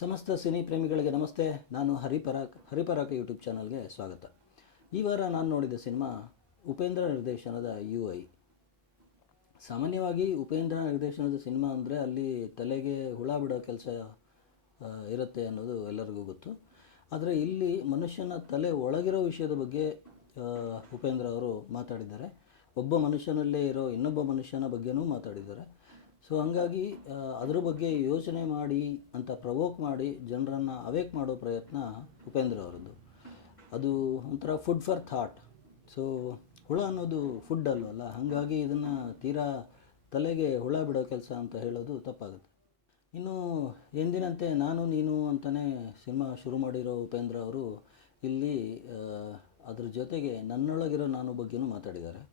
ಸಮಸ್ತ ಸಿನಿ ಪ್ರೇಮಿಗಳಿಗೆ ನಮಸ್ತೆ. ನಾನು ಹರಿಪರಾಕ್ ಯೂಟ್ಯೂಬ್ ಚಾನಲ್ಗೆ ಸ್ವಾಗತ. ಈ ವಾರ ನಾನು ನೋಡಿದ ಸಿನಿಮಾ ಉಪೇಂದ್ರ ನಿರ್ದೇಶನದ UI. ಸಾಮಾನ್ಯವಾಗಿ ಉಪೇಂದ್ರ ನಿರ್ದೇಶನದ ಸಿನಿಮಾ ಅಂದರೆ ಅಲ್ಲಿ ತಲೆಗೆ ಹುಳ ಬಿಡೋ ಕೆಲಸ ಇರುತ್ತೆ ಅನ್ನೋದು ಎಲ್ಲರಿಗೂ ಗೊತ್ತು. ಆದರೆ ಇಲ್ಲಿ ಮನುಷ್ಯನ ತಲೆ ಒಳಗಿರೋ ವಿಷಯದ ಬಗ್ಗೆ ಉಪೇಂದ್ರ ಅವರು ಮಾತಾಡಿದ್ದಾರೆ. ಒಬ್ಬ ಮನುಷ್ಯನಲ್ಲೇ ಇರೋ ಇನ್ನೊಬ್ಬ ಮನುಷ್ಯನ ಬಗ್ಗೆನೂ ಮಾತಾಡಿದ್ದಾರೆ. ಸೊ ಹಾಗಾಗಿ ಅದ್ರ ಬಗ್ಗೆ ಯೋಚನೆ ಮಾಡಿ ಅಂತ ಪ್ರವೋಕ್ ಮಾಡಿ ಜನರನ್ನು ಅವೇಕ್ ಮಾಡೋ ಪ್ರಯತ್ನ ಉಪೇಂದ್ರ ಅವರದ್ದು. ಅದು ಒಂಥರ ಫುಡ್ ಫಾರ್ ಥಾಟ್. ಸೊ ಹುಳ ಅನ್ನೋದು ಫುಡ್ ಅಲ್ವಲ್ಲ, ಹಾಗಾಗಿ ಇದನ್ನು ತೀರಾ ತಲೆಗೆ ಹುಳ ಬಿಡೋ ಕೆಲಸ ಅಂತ ಹೇಳೋದು ತಪ್ಪಾಗುತ್ತೆ. ಇನ್ನು ಎಂದಿನಂತೆ ನಾನು ನೀನು ಅಂತಲೇ ಸಿನಿಮಾ ಶುರು ಮಾಡಿರೋ ಉಪೇಂದ್ರ ಅವರು ಇಲ್ಲಿ ಅದ್ರ ಜೊತೆಗೆ ನನ್ನೊಳಗಿರೋ ನಾನು ಬಗ್ಗೆನೂ ಮಾತಾಡಿದ್ದಾರೆ.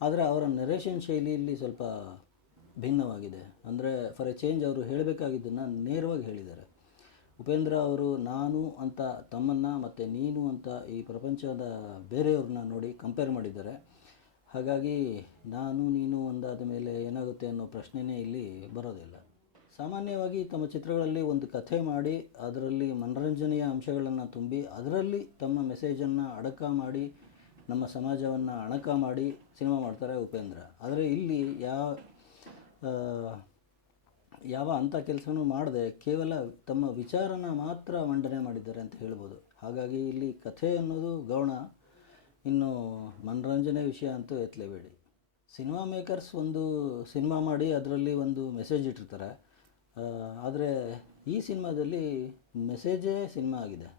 ಆದರೆ ಅವರ ನರೇಷನ್ ಶೈಲಿಯಲ್ಲಿ ಸ್ವಲ್ಪ ಭಿನ್ನವಾಗಿದೆ. ಅಂದರೆ ಫಾರ್ ಎ ಚೇಂಜ್ ಅವರು ಹೇಳಬೇಕಾಗಿದ್ದನ್ನು ನೇರವಾಗಿ ಹೇಳಿದ್ದಾರೆ. ಉಪೇಂದ್ರ ಅವರು ನಾನು ಅಂತ ತಮ್ಮನ್ನು ಮತ್ತು ನೀನು ಅಂತ ಈ ಪ್ರಪಂಚದ ಬೇರೆಯವ್ರನ್ನ ನೋಡಿ ಕಂಪೇರ್ ಮಾಡಿದ್ದಾರೆ. ಹಾಗಾಗಿ ನಾನು ನೀನು ಅಂದಾದ ಮೇಲೆ ಏನಾಗುತ್ತೆ ಅನ್ನೋ ಪ್ರಶ್ನೆಯೇ ಇಲ್ಲಿ ಬರೋದಿಲ್ಲ. ಸಾಮಾನ್ಯವಾಗಿ ತಮ್ಮ ಚಿತ್ರಗಳಲ್ಲಿ ಒಂದು ಕಥೆ ಮಾಡಿ ಅದರಲ್ಲಿ ಮನರಂಜನೆಯ ಅಂಶಗಳನ್ನು ತುಂಬಿ ಅದರಲ್ಲಿ ತಮ್ಮ ಮೆಸೇಜನ್ನು ಅಡಕ ಮಾಡಿ ನಮ್ಮ ಸಮಾಜವನ್ನು ಅಣಕ ಮಾಡಿ ಸಿನಿಮಾ ಮಾಡ್ತಾರೆ ಉಪೇಂದ್ರ. ಆದರೆ ಇಲ್ಲಿ ಯಾವ ಅಂಥ ಕೆಲಸನೂ ಮಾಡದೆ ಕೇವಲ ತಮ್ಮ ವಿಚಾರನ ಮಾತ್ರ ಮಂಡನೆ ಮಾಡಿದ್ದಾರೆ ಅಂತ ಹೇಳ್ಬೋದು. ಹಾಗಾಗಿ ಇಲ್ಲಿ ಕಥೆ ಅನ್ನೋದು ಗೌಣ, ಇನ್ನು ಮನರಂಜನೆ ವಿಷಯ ಅಂತೂ ಎತ್ತಲೇಬೇಡಿ. ಸಿನಿಮಾ ಮೇಕರ್ಸ್ ಒಂದು ಸಿನಿಮಾ ಮಾಡಿ ಅದರಲ್ಲಿ ಒಂದು ಮೆಸೇಜ್ ಇಟ್ಟಿರ್ತಾರೆ. ಆದರೆ ಈ ಸಿನಿಮಾದಲ್ಲಿ ಮೆಸೇಜೇ ಸಿನಿಮಾ ಆಗಿದೆ.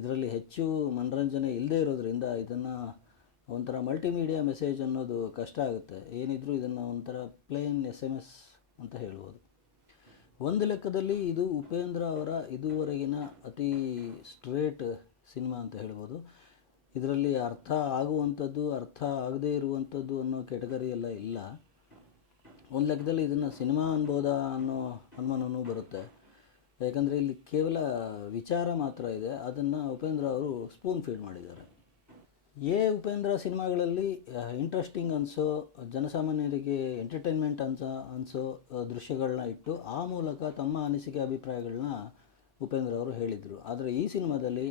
ಇದರಲ್ಲಿ ಹೆಚ್ಚು ಮನರಂಜನೆ ಇಲ್ಲದೇ ಇರೋದ್ರಿಂದ ಇದನ್ನು ಒಂಥರ ಮಲ್ಟಿಮೀಡಿಯಾ ಮೆಸೇಜ್ ಅನ್ನೋದು ಕಷ್ಟ ಆಗುತ್ತೆ. ಏನಿದ್ರೂ ಇದನ್ನು ಒಂಥರ ಪ್ಲೇನ್ SMS ಅಂತ ಹೇಳ್ಬೋದು. ಒಂದು ಲೆಕ್ಕದಲ್ಲಿ ಇದು ಉಪೇಂದ್ರ ಅವರ ಇದುವರೆಗಿನ ಅತಿ ಸ್ಟ್ರೇಟ್ ಸಿನಿಮಾ ಅಂತ ಹೇಳ್ಬೋದು. ಇದರಲ್ಲಿ ಅರ್ಥ ಆಗುವಂಥದ್ದು ಅರ್ಥ ಆಗದೇ ಇರುವಂಥದ್ದು ಅನ್ನೋ ಕೆಟಗರಿ ಎಲ್ಲ ಇಲ್ಲ. ಒಂದು ಲೆಕ್ಕದಲ್ಲಿ ಇದನ್ನು ಸಿನಿಮಾ ಅನ್ಬೋದಾ ಅನ್ನೋ ಅನುಮಾನವೂ ಬರುತ್ತೆ. ಯಾಕಂದರೆ ಇಲ್ಲಿ ಕೇವಲ ವಿಚಾರ ಮಾತ್ರ ಇದೆ, ಅದನ್ನು ಉಪೇಂದ್ರ ಅವರು ಸ್ಪೂನ್ ಫೀಡ್ ಮಾಡಿದ್ದಾರೆ. ಉಪೇಂದ್ರ ಸಿನಿಮಾಗಳಲ್ಲಿ ಇಂಟ್ರೆಸ್ಟಿಂಗ್ ಅನಿಸೋ, ಜನಸಾಮಾನ್ಯರಿಗೆ ಎಂಟರ್ಟೈನ್ಮೆಂಟ್ ಅನಿಸೋ ದೃಶ್ಯಗಳನ್ನ ಇಟ್ಟು ಆ ಮೂಲಕ ತಮ್ಮ ಅನಿಸಿಕೆ ಅಭಿಪ್ರಾಯಗಳನ್ನ ಉಪೇಂದ್ರ ಅವರು ಹೇಳಿದರು. ಆದರೆ ಈ ಸಿನಿಮಾದಲ್ಲಿ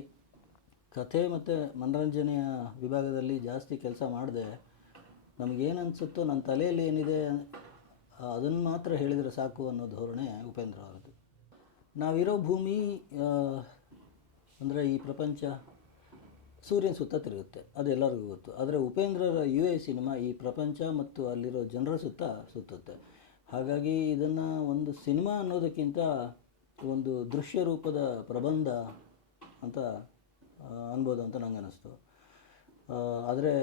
ಕಥೆ ಮತ್ತು ಮನರಂಜನೆಯ ವಿಭಾಗದಲ್ಲಿ ಜಾಸ್ತಿ ಕೆಲಸ ಮಾಡದೆ ನಮಗೇನು ಅನಿಸುತ್ತೋ ನನ್ನ ತಲೆಯಲ್ಲಿ ಏನಿದೆ ಅದನ್ನು ಮಾತ್ರ ಹೇಳಿದರೆ ಸಾಕು ಅನ್ನೋ ಧೋರಣೆ ಉಪೇಂದ್ರ ಅವರದ್ದು. ನಾವಿರೋ ಭೂಮಿ ಅಂದರೆ ಈ ಪ್ರಪಂಚ ಸೂರ್ಯನ ಸುತ್ತ ತಿರುಗುತ್ತೆ, ಅದು ಎಲ್ಲರಿಗೂ ಗೊತ್ತು. ಆದರೆ ಉಪೇಂದ್ರರ UI ಸಿನಿಮಾ ಈ ಪ್ರಪಂಚ ಮತ್ತು ಅಲ್ಲಿರೋ ಜನರ ಸುತ್ತ ಸುತ್ತುತ್ತೆ. ಹಾಗಾಗಿ ಇದನ್ನು ಒಂದು ಸಿನಿಮಾ ಅನ್ನೋದಕ್ಕಿಂತ ಒಂದು ದೃಶ್ಯ ರೂಪದ ಪ್ರಬಂಧ ಅಂತ ಅನ್ಬೋದು ಅಂತ ನಂಗೆ ಅನ್ನಿಸ್ತು. ಆದರೆ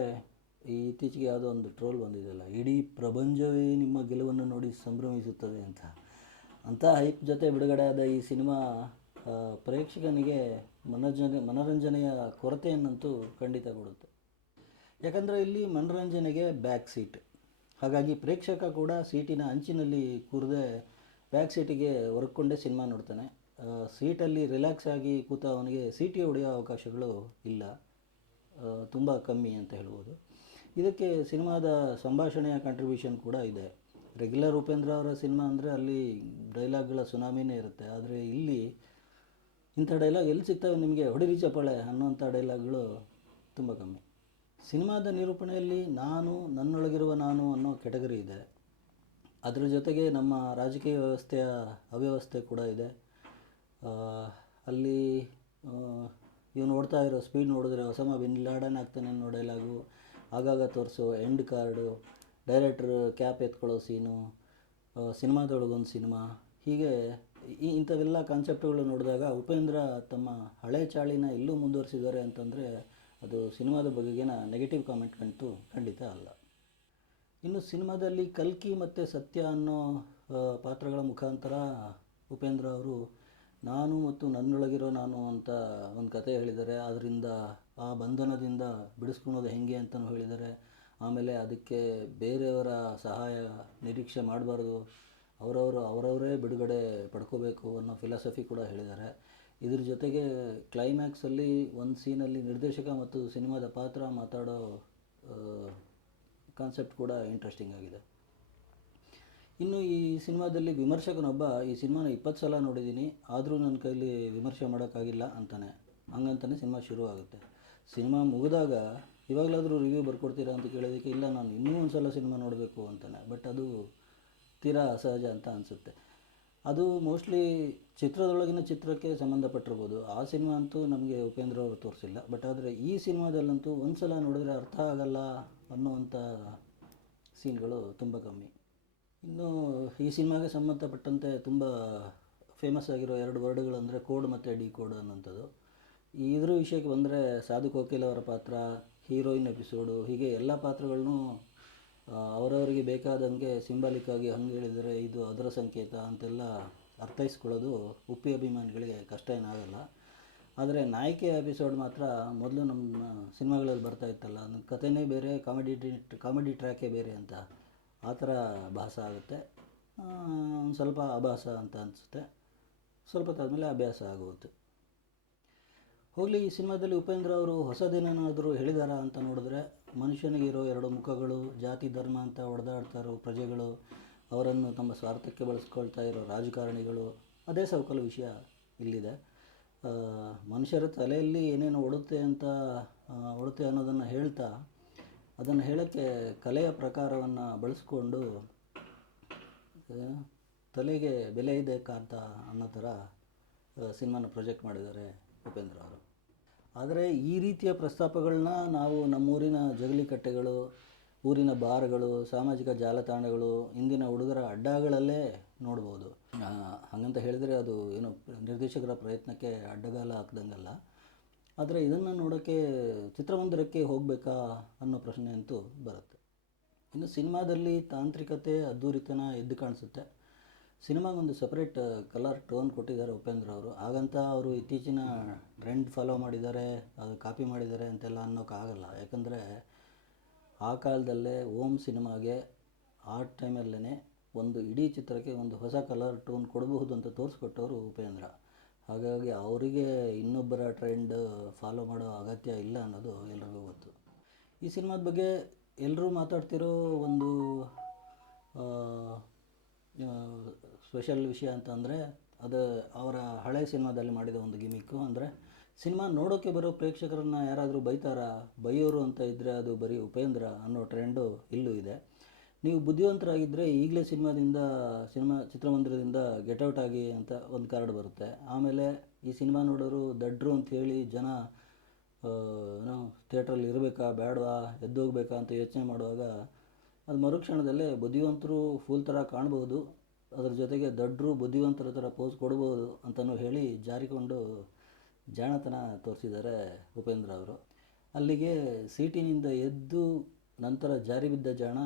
ಇತ್ತೀಚೆಗೆ ಯಾವುದೋ ಒಂದು ಟ್ರೋಲ್ ಬಂದಿದೆಯಲ್ಲ, ಇಡೀ ಪ್ರಪಂಚವೇ ನಿಮ್ಮ ಗೆಲುವನ್ನು ನೋಡಿ ಸಂಭ್ರಮಿಸುತ್ತದೆ ಅಂತ ಹೈಪ್ ಜೊತೆ ಬಿಡುಗಡೆ ಆದ ಈ ಸಿನಿಮಾ ಪ್ರೇಕ್ಷಕನಿಗೆ ಮನರಂಜನೆಯ ಕೊರತೆಯನ್ನಂತೂ ಖಂಡಿತ ಕೊಡುತ್ತೆ. ಯಾಕಂದರೆ ಇಲ್ಲಿ ಮನರಂಜನೆಗೆ ಬ್ಯಾಕ್ ಸೀಟ್. ಹಾಗಾಗಿ ಪ್ರೇಕ್ಷಕ ಕೂಡ ಸೀಟಿನ ಅಂಚಿನಲ್ಲಿ ಕೂರದೆ ಬ್ಯಾಕ್ ಸೀಟಿಗೆ ಹೊರಕೊಂಡೇ ಸಿನಿಮಾ ನೋಡ್ತಾನೆ. ಸೀಟಲ್ಲಿ ರಿಲ್ಯಾಕ್ಸ್ ಆಗಿ ಕೂತ ಅವನಿಗೆ ಸೀಟಿ ಹೊಡೆಯೋ ಅವಕಾಶಗಳು ಇಲ್ಲ, ತುಂಬ ಕಮ್ಮಿ ಅಂತ ಹೇಳ್ಬೋದು. ಇದಕ್ಕೆ ಸಿನಿಮಾದ ಸಂಭಾಷಣೆಯ ಕಾಂಟ್ರಿಬ್ಯೂಷನ್ ಕೂಡ ಇದೆ. ರೆಗ್ಯುಲರ್ ಉಪೇಂದ್ರ ಅವರ ಸಿನಿಮಾ ಅಂದರೆ ಅಲ್ಲಿ ಡೈಲಾಗ್ಗಳ ಸುನಾಮಿನೇ ಇರುತ್ತೆ. ಆದರೆ ಇಲ್ಲಿ ಇಂಥ ಡೈಲಾಗ್ ಎಲ್ಲಿ ಸಿಗ್ತವೆ ನಿಮಗೆ, ಹೊಡಿರಿ ಚಪ್ಪಾಳೆ ಅನ್ನೋಂಥ ಡೈಲಾಗ್ಗಳು ತುಂಬ ಕಮ್ಮಿ. ಸಿನಿಮಾದ ನಿರೂಪಣೆಯಲ್ಲಿ ನನ್ನೊಳಗಿರುವ ನಾನು ಅನ್ನೋ ಕೆಟಗರಿ ಇದೆ. ಅದರ ಜೊತೆಗೆ ನಮ್ಮ ರಾಜಕೀಯ ವ್ಯವಸ್ಥೆಯ ಅವ್ಯವಸ್ಥೆ ಕೂಡ ಇದೆ. ಅಲ್ಲಿ ಇವು ನೋಡ್ತಾ ಇರೋ ಸ್ಪೀಡ್ ನೋಡಿದ್ರೆ ಒಸಾಮಾ ಬಿನ್ ಲಾಡೆನ್ ಆಗ್ತಾನೆ ಅನ್ನೋ ಡೈಲಾಗು, ಆಗಾಗ ತೋರಿಸೋ ಎಂಡ್ ಕಾರ್ಡು, ಡೈರೆಕ್ಟ್ರ್ ಕ್ಯಾಪ್ ಎತ್ಕೊಳ್ಳೋ ಸೀನು, ಸಿನಿಮಾದೊಳಗೊಂದು ಸಿನಿಮಾ, ಹೀಗೆ ಇಂಥವೆಲ್ಲ ಕಾನ್ಸೆಪ್ಟ್ಗಳು ನೋಡಿದಾಗ ಉಪೇಂದ್ರ ತಮ್ಮ ಹಳೆ ಚಾಳಿನ ಎಲ್ಲೂ ಮುಂದುವರಿಸಿದ್ದಾರೆ ಅಂತಂದರೆ ಅದು ಸಿನಿಮಾದ ಬಗೆಗಿನ ನೆಗೆಟಿವ್ ಕಾಮೆಂಟ್ ಅಂತೂ ಖಂಡಿತ ಅಲ್ಲ. ಇನ್ನು ಸಿನಿಮಾದಲ್ಲಿ ಕಲ್ಕಿ ಮತ್ತು ಸತ್ಯ ಅನ್ನೋ ಪಾತ್ರಗಳ ಮುಖಾಂತರ ಉಪೇಂದ್ರ ಅವರು ನಾನು ಮತ್ತು ನನ್ನೊಳಗಿರೋ ನಾನು ಅಂತ ಒಂದು ಕತೆ ಹೇಳಿದ್ದಾರೆ. ಅದರಿಂದ ಆ ಬಂಧನದಿಂದ ಬಿಡಿಸ್ಕೊಳೋದು ಹೆಂಗೆ ಅಂತಲೂ ಹೇಳಿದ್ದಾರೆ. ಆಮೇಲೆ ಅದಕ್ಕೆ ಬೇರೆಯವರ ಸಹಾಯ ನಿರೀಕ್ಷೆ ಮಾಡಬಾರ್ದು, ಅವರವರೇ ಬಿಡುಗಡೆ ಪಡ್ಕೋಬೇಕು ಅನ್ನೋ ಫಿಲಾಸಫಿ ಕೂಡ ಹೇಳಿದ್ದಾರೆ. ಇದ್ರ ಜೊತೆಗೆ ಕ್ಲೈಮ್ಯಾಕ್ಸಲ್ಲಿ ಒಂದು ಸೀನಲ್ಲಿ ನಿರ್ದೇಶಕ ಮತ್ತು ಸಿನಿಮಾದ ಪಾತ್ರ ಮಾತಾಡೋ ಕಾನ್ಸೆಪ್ಟ್ ಕೂಡ ಇಂಟ್ರೆಸ್ಟಿಂಗ್ ಆಗಿದೆ. ಇನ್ನು ಈ ಸಿನಿಮಾದಲ್ಲಿ ವಿಮರ್ಶಕನೊಬ್ಬ ಈ ಸಿನಿಮಾನ 20 ಸಲ ನೋಡಿದ್ದೀನಿ, ಆದರೂ ನನ್ನ ಕೈಲಿ ವಿಮರ್ಶೆ ಮಾಡೋಕ್ಕಾಗಿಲ್ಲ ಅಂತಾನೆ. ಹಂಗಂತಾನೆ ಸಿನಿಮಾ ಶುರು ಆಗುತ್ತೆ. ಸಿನಿಮಾ ಮುಗಿದಾಗ ಇವಾಗಲಾದರೂ ರಿವ್ಯೂ ಬರ್ಕೊಡ್ತೀರಾ ಅಂತ ಕೇಳೋದಕ್ಕೆ ಇಲ್ಲ, ನಾನು ಇನ್ನೂ ಒಂದು ಸಲ ಸಿನಿಮಾ ನೋಡಬೇಕು ಅಂತಾನೆ. ಬಟ್ ಅದು ತೀರಾ ಅಸಹಜ ಅಂತ ಅನಿಸುತ್ತೆ. ಅದು ಮೋಸ್ಟ್ಲಿ ಚಿತ್ರದೊಳಗಿನ ಚಿತ್ರಕ್ಕೆ ಸಂಬಂಧಪಟ್ಟಿರ್ಬೋದು. ಆ ಸಿನಿಮಾ ಅಂತೂ ನಮಗೆ ಉಪೇಂದ್ರ ಅವರು ತೋರಿಸಿಲ್ಲ. ಬಟ್ ಆದರೆ ಈ ಸಿನಿಮಾದಲ್ಲಂತೂ ಒಂದು ಸಲ ನೋಡಿದರೆ ಅರ್ಥ ಆಗಲ್ಲ ಅನ್ನುವಂಥ ಸೀನ್ಗಳು ತುಂಬ ಕಮ್ಮಿ. ಇನ್ನು ಈ ಸಿನಿಮಾಗೆ ಸಂಬಂಧಪಟ್ಟಂತೆ ತುಂಬ ಫೇಮಸ್ ಆಗಿರೋ 2 ವರ್ಡ್ಗಳಂದರೆ ಕೋಡ್ ಮತ್ತು ಡಿ ಕೋಡ್ ಅನ್ನೋಂಥದ್ದು. ಇದ್ರ ವಿಷಯಕ್ಕೆ ಬಂದರೆ ಸಾಧು ಕೋಕಿಲ್ ಅವರ ಪಾತ್ರ, ಹೀರೋಯಿನ್ ಎಪಿಸೋಡು, ಹೀಗೆ ಎಲ್ಲ ಪಾತ್ರಗಳನ್ನೂ ಅವರವರಿಗೆ ಬೇಕಾದಂಗೆ ಸಿಂಬಾಲಿಕ್ಕಾಗಿ ಹಂಗೆ ಹೇಳಿದರೆ ಇದು ಅದರ ಸಂಕೇತ ಅಂತೆಲ್ಲ ಅರ್ಥೈಸ್ಕೊಳ್ಳೋದು ಉಪ್ಪಿ ಅಭಿಮಾನಿಗಳಿಗೆ ಕಷ್ಟ ಏನಾಗಲ್ಲ. ಆದರೆ ನಾಯಕಿಯ ಎಪಿಸೋಡ್ ಮಾತ್ರ ಮೊದಲು ನಮ್ಮ ಸಿನಿಮಾಗಳಲ್ಲಿ ಬರ್ತಾ ಇತ್ತಲ್ಲ, ಕಥೆನೇ ಬೇರೆ, ಕಾಮಿಡಿ ಟ್ರ್ಯಾಕೇ ಬೇರೆ ಅಂತ ಆ ಥರ ಭಾಸ ಆಗುತ್ತೆ. ಒಂದು ಸ್ವಲ್ಪ ಅಭಾಸ ಅಂತ ಅನಿಸುತ್ತೆ. ಸ್ವಲ್ಪ ಆದಮೇಲೆ ಅಭ್ಯಾಸ ಆಗುತ್ತೆ. ಹೋಗಲಿ, ಈ ಸಿನಿಮಾದಲ್ಲಿ ಉಪೇಂದ್ರ ಅವರು ಹೊಸದೇನಾದರೂ ಹೇಳಿದಾರಾ ಅಂತ ನೋಡಿದ್ರೆ, ಮನುಷ್ಯನಿಗಿರೋ 2 ಮುಖಗಳು, ಜಾತಿ ಧರ್ಮ ಅಂತ ಹೊಡೆದಾಡ್ತಾ ಇರೋ ಪ್ರಜೆಗಳು, ಅವರನ್ನು ತಮ್ಮ ಸ್ವಾರ್ಥಕ್ಕೆ ಬಳಸ್ಕೊಳ್ತಾ ಇರೋ ರಾಜಕಾರಣಿಗಳು, ಅದೇ ಸವಕಲು ವಿಷಯ ಇಲ್ಲಿದೆ. ಮನುಷ್ಯರ ತಲೆಯಲ್ಲಿ ಏನೇನು ಓಡುತ್ತೆ ಅನ್ನೋದನ್ನು ಹೇಳ್ತಾ, ಅದನ್ನು ಹೇಳೋಕ್ಕೆ ಕಲೆಯ ಪ್ರಕಾರವನ್ನು ಬಳಸ್ಕೊಂಡು ತಲೆಗೆ ಬೆಲೆ ಇದೆ ಕಾಂತ ಅನ್ನೋ ಥರ ಸಿನಿಮಾನ ಪ್ರೊಜೆಕ್ಟ್ ಮಾಡಿದ್ದಾರೆ ಉಪೇಂದ್ರ ಅವರು. ಆದರೆ ಈ ರೀತಿಯ ಪ್ರಸ್ತಾಪಗಳನ್ನ ನಾವು ನಮ್ಮೂರಿನ ಜಗಲಿಕಟ್ಟೆಗಳು, ಊರಿನ ಬಾರ್ಗಳು, ಸಾಮಾಜಿಕ ಜಾಲತಾಣಗಳು, ಇಂದಿನ ಹುಡುಗರ ಅಡ್ಡಗಳಲ್ಲೇ ನೋಡ್ಬೋದು. ಹಾಗಂತ ಹೇಳಿದರೆ ಅದು ಏನು ನಿರ್ದೇಶಕರ ಪ್ರಯತ್ನಕ್ಕೆ ಅಡ್ಡಗಾಲ ಹಾಕ್ದಂಗಲ್ಲ. ಆದರೆ ಇದನ್ನು ನೋಡೋಕ್ಕೆ ಚಿತ್ರಮಂದಿರಕ್ಕೆ ಹೋಗಬೇಕಾ ಅನ್ನೋ ಪ್ರಶ್ನೆ ಅಂತೂ ಬರುತ್ತೆ. ಇನ್ನು ಸಿನಿಮಾದಲ್ಲಿ ತಾಂತ್ರಿಕತೆ, ಅದ್ಧೂರಿತನ ಎದ್ದು ಕಾಣಿಸುತ್ತೆ. ಸಿನಿಮಾಗೊಂದು ಸಪ್ರೇಟ್ ಕಲರ್ ಟೋನ್ ಕೊಟ್ಟಿದ್ದಾರೆ ಉಪೇಂದ್ರ ಅವರು. ಹಾಗಂತ ಅವರು ಇತ್ತೀಚಿನ ಟ್ರೆಂಡ್ ಫಾಲೋ ಮಾಡಿದ್ದಾರೆ, ಅದು ಕಾಪಿ ಮಾಡಿದ್ದಾರೆ ಅಂತೆಲ್ಲ ಅನ್ನೋಕ್ಕಾಗಲ್ಲ. ಯಾಕಂದರೆ ಆ ಕಾಲದಲ್ಲೇ ಓಮ್ ಸಿನಿಮಾಗೆ ಆ ಟೈಮಲ್ಲೇ ಒಂದು ಇಡೀ ಚಿತ್ರಕ್ಕೆ ಒಂದು ಹೊಸ ಕಲರ್ ಟೋನ್ ಕೊಡಬಹುದು ಅಂತ ತೋರಿಸ್ಕೊಟ್ಟವರು ಉಪೇಂದ್ರ. ಹಾಗಾಗಿ ಅವರಿಗೆ ಇನ್ನೊಬ್ಬರ ಟ್ರೆಂಡ್ ಫಾಲೋ ಮಾಡೋ ಅಗತ್ಯ ಇಲ್ಲ ಅನ್ನೋದು ಎಲ್ರಿಗೂ ಗೊತ್ತು. ಈ ಸಿನಿಮಾದ ಬಗ್ಗೆ ಎಲ್ಲರೂ ಮಾತಾಡ್ತಿರೋ ಒಂದು ಸ್ಪೆಷಲ್ ವಿಷಯ ಅಂತ ಅಂದರೆ ಅದು ಅವರ ಹಳೆ ಸಿನಿಮಾದಲ್ಲಿ ಮಾಡಿದ ಒಂದು ಗಿಮಿಕ್ಕು. ಅಂದರೆ ಸಿನಿಮಾ ನೋಡೋಕ್ಕೆ ಬರೋ ಪ್ರೇಕ್ಷಕರನ್ನು ಯಾರಾದರೂ ಬೈಯೋರು ಅಂತ ಇದ್ದರೆ ಅದು ಬರೀ ಉಪೇಂದ್ರ ಅನ್ನೋ ಟ್ರೆಂಡು ಇಲ್ಲೂ ಇದೆ. ನೀವು ಬುದ್ಧಿವಂತರಾಗಿದ್ದರೆ ಈಗಲೇ ಚಿತ್ರಮಂದಿರದಿಂದ ಗೆಟೌಟ್ ಆಗಿ ಅಂತ ಒಂದು ಕಾರ್ಡ್ ಬರುತ್ತೆ. ಆಮೇಲೆ ಈ ಸಿನಿಮಾ ನೋಡೋರು ದಡ್ರು ಅಂಥೇಳಿ ಜನ ಥಿಯೇಟ್ರಲ್ಲಿ ಇರಬೇಕಾ ಬೇಡವಾ ಎದ್ದೋಗ್ಬೇಕಾ ಅಂತ ಯೋಚನೆ ಮಾಡುವಾಗ ಅದು ಮರುಕ್ಷಣದಲ್ಲೇ ಬುದ್ಧಿವಂತರು ಫೂಲ್ ಥರ ಕಾಣ್ಬೋದು, ಅದರ ಜೊತೆಗೆ ದಡ್ರು ಬುದ್ಧಿವಂತರ ಥರ ಪೋಸ್ ಕೊಡ್ಬೋದು ಅಂತಲೂ ಹೇಳಿ ಜಾರಿಕೊಂಡು ಜಾಣತನ ತೋರಿಸಿದ್ದಾರೆ ಉಪೇಂದ್ರ ಅವರು. ಅಲ್ಲಿಗೆ ಸೀಟಿನಿಂದ ಎದ್ದು ನಂತರ ಜಾರಿ ಬಿದ್ದ ಜಾಣ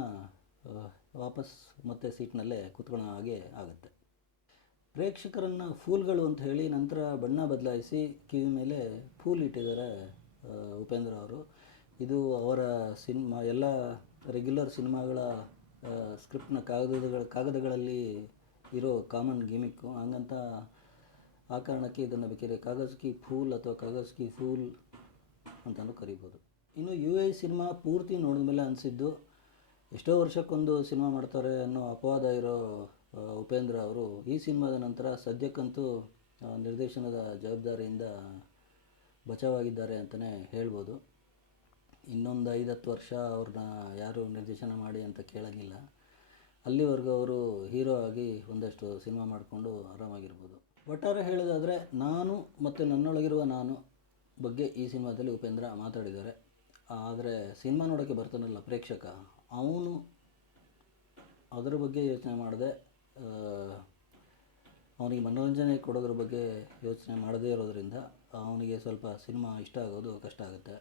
ವಾಪಸ್ ಮತ್ತೆ ಸೀಟ್ನಲ್ಲೇ ಕೂತ್ಕೊಳ್ಳೋ ಹಾಗೆ ಆಗುತ್ತೆ. ಪ್ರೇಕ್ಷಕರನ್ನು ಫೂಲ್ಗಳು ಅಂತ ಹೇಳಿ ನಂತರ ಬಣ್ಣ ಬದಲಾಯಿಸಿ ಕಿವಿ ಮೇಲೆ ಫೂಲ್ ಇಟ್ಟಿದ್ದಾರೆ ಉಪೇಂದ್ರ ಅವರು. ಇದು ಅವರ ಎಲ್ಲ ರೆಗ್ಯುಲರ್ ಸಿನಿಮಾಗಳ ಸ್ಕ್ರಿಪ್ಟ್ನ ಕಾಗದಗಳಲ್ಲಿ ಇರೋ ಕಾಮನ್ ಗಿಮಿಕ್ಕು. ಹಂಗಂತ ಆ ಕಾರಣಕ್ಕೆ ಇದನ್ನು ಬೇಕಾದ್ರೆ ಕಾಗಜ್ ಕಿ ಫೂಲ್ ಅಥವಾ ಕಾಗಜ್ ಕಿ ಫೂಲ್ ಅಂತಲೂ ಕರಿಬೋದು. ಇನ್ನು UI ಸಿನಿಮಾ ಪೂರ್ತಿ ನೋಡಿದ ಮೇಲೆ ಅನಿಸಿದ್ದು, ಎಷ್ಟೋ ವರ್ಷಕ್ಕೊಂದು ಸಿನಿಮಾ ಮಾಡ್ತಾರೆ ಅನ್ನೋ ಅಪವಾದ ಇರೋ ಉಪೇಂದ್ರ ಅವರು ಈ ಸಿನಿಮಾದ ನಂತರ ಸದ್ಯಕ್ಕಂತೂ ನಿರ್ದೇಶನದ ಜವಾಬ್ದಾರಿಯಿಂದ ಬಚಾವಾಗಿದ್ದಾರೆ ಅಂತಲೇ ಹೇಳ್ಬೋದು. ಇನ್ನೊಂದು 5-10 ವರ್ಷ ಅವ್ರನ್ನ ಯಾರು ನಿರ್ದೇಶನ ಮಾಡಿ ಅಂತ ಕೇಳೋಂಗಿಲ್ಲ. ಅಲ್ಲಿವರೆಗೂ ಅವರು ಹೀರೋ ಆಗಿ ಒಂದಷ್ಟು ಸಿನಿಮಾ ಮಾಡಿಕೊಂಡು ಆರಾಮಾಗಿರ್ಬೋದು. ಒಟ್ಟಾರೆ ಹೇಳೋದಾದರೆ ನಾನು ಮತ್ತು ನನ್ನೊಳಗಿರುವ ನಾನು ಬಗ್ಗೆ ಈ ಸಿನಿಮಾದಲ್ಲಿ ಉಪೇಂದ್ರ ಮಾತಾಡಿದ್ದಾರೆ. ಆದರೆ ಸಿನಿಮಾ ನೋಡೋಕ್ಕೆ ಬರ್ತಾನಲ್ಲ ಪ್ರೇಕ್ಷಕ, ಅವನು ಅದರ ಬಗ್ಗೆ ಯೋಚನೆ ಮಾಡದೆ, ಅವನಿಗೆ ಮನೋರಂಜನೆ ಕೊಡೋದ್ರ ಬಗ್ಗೆ ಯೋಚನೆ ಮಾಡದೇ ಇರೋದರಿಂದ ಅವನಿಗೆ ಸ್ವಲ್ಪ ಸಿನಿಮಾ ಇಷ್ಟ ಆಗೋದು ಕಷ್ಟ ಆಗುತ್ತೆ.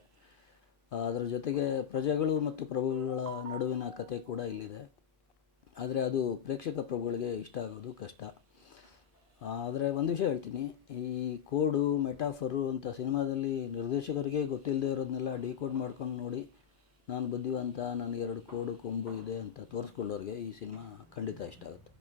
ಅದರ ಜೊತೆಗೆ ಪ್ರಜೆಗಳು ಮತ್ತು ಪ್ರಭುಗಳ ನಡುವಿನ ಕತೆ ಕೂಡ ಇಲ್ಲಿದೆ. ಆದರೆ ಅದು ಪ್ರೇಕ್ಷಕ ಪ್ರಭುಗಳಿಗೆ ಇಷ್ಟ ಆಗೋದು ಕಷ್ಟ. ಆದರೆ ಒಂದು ವಿಷಯ ಹೇಳ್ತೀನಿ, ಈ ಕೋಡು ಮೆಟಾಫರು ಅಂತ ಸಿನಿಮಾದಲ್ಲಿ ನಿರ್ದೇಶಕರಿಗೆ ಗೊತ್ತಿಲ್ಲದೆ ಇರೋದನ್ನೆಲ್ಲ ಡಿಕೋಡ್ ಮಾಡ್ಕೊಂಡು ನೋಡಿ, ನಾನು ಬುದ್ಧಿವಂತ, ನನಗೆ 2 ಕೋಡು ಕೊಂಬು ಇದೆ ಅಂತ ತೋರಿಸ್ಕೊಳ್ಳೋರಿಗೆ ಈ ಸಿನಿಮಾ ಖಂಡಿತ ಇಷ್ಟ ಆಗುತ್ತೆ.